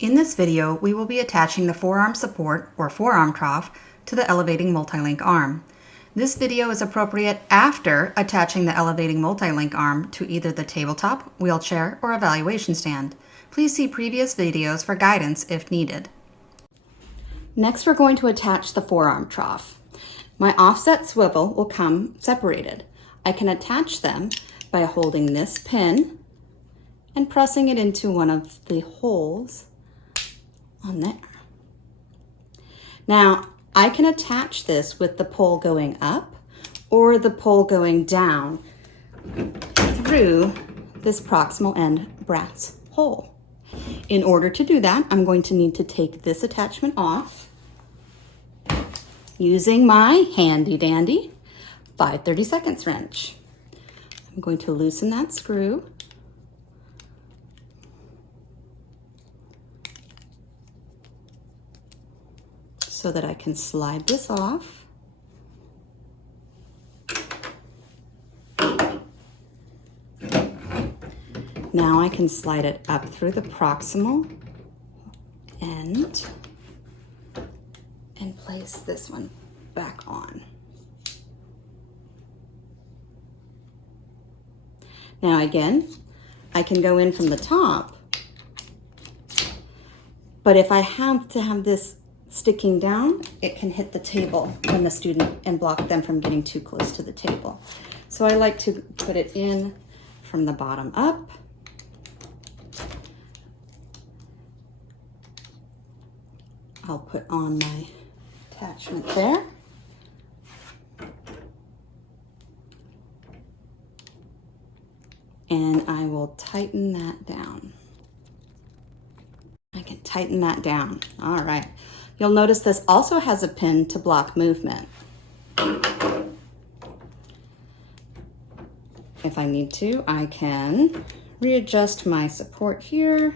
In this video, we will be attaching the forearm support or forearm trough to the Elevating Multilink arm. This video is appropriate after attaching the Elevating Multilink arm to either the tabletop, wheelchair, or evaluation stand. Please see previous videos for guidance if needed. Next, we're going to attach the forearm trough. My offset swivel will come separated. I can attach them by holding this pin and pressing it into one of the holes on there. Now, I can attach this with the pole going up or the pole going down through this proximal end brass hole. In order to do that, I'm going to need to take this attachment off using my handy dandy 5/32 wrench. I'm going to loosen that screw so that I can slide this off. Now I can slide it up through the proximal end and place this one back on. Now again, I can go in from the top, but if I have to have this sticking down, it can hit the table when the student and block them from getting too close to the table. So I like to put it in from the bottom up. I'll put on my attachment there. And I will tighten that down. I can tighten that down. All right. You'll notice this also has a pin to block movement. If I need to, I can readjust my support here.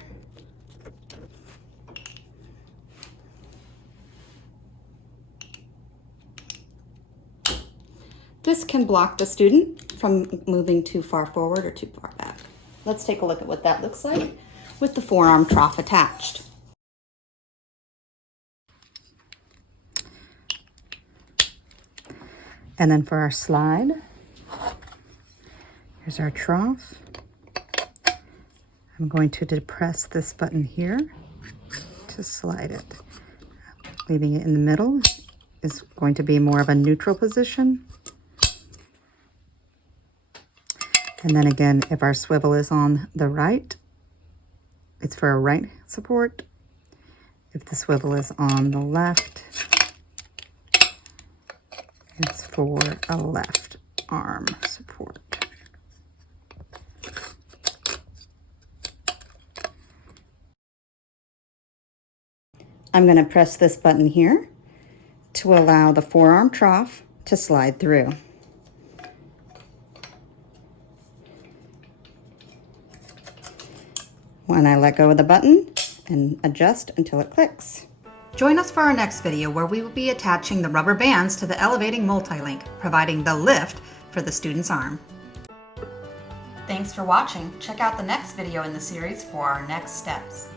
This can block the student from moving too far forward or too far back. Let's take a look at what that looks like with the forearm trough attached. And then for our slide, here's our trough. I'm going to depress this button here to slide it. Leaving it in the middle is going to be more of a neutral position. And then again, if our swivel is on the right, it's for a right support. If the swivel is on the left, it's for a left arm support. I'm going to press this button here to allow the forearm trough to slide through. When I let go of the button and adjust until it clicks. Join us for our next video where we will be attaching the rubber bands to the Elevating Multilink, providing the lift for the student's arm. Thanks for watching. Check out the next video in the series for our next steps.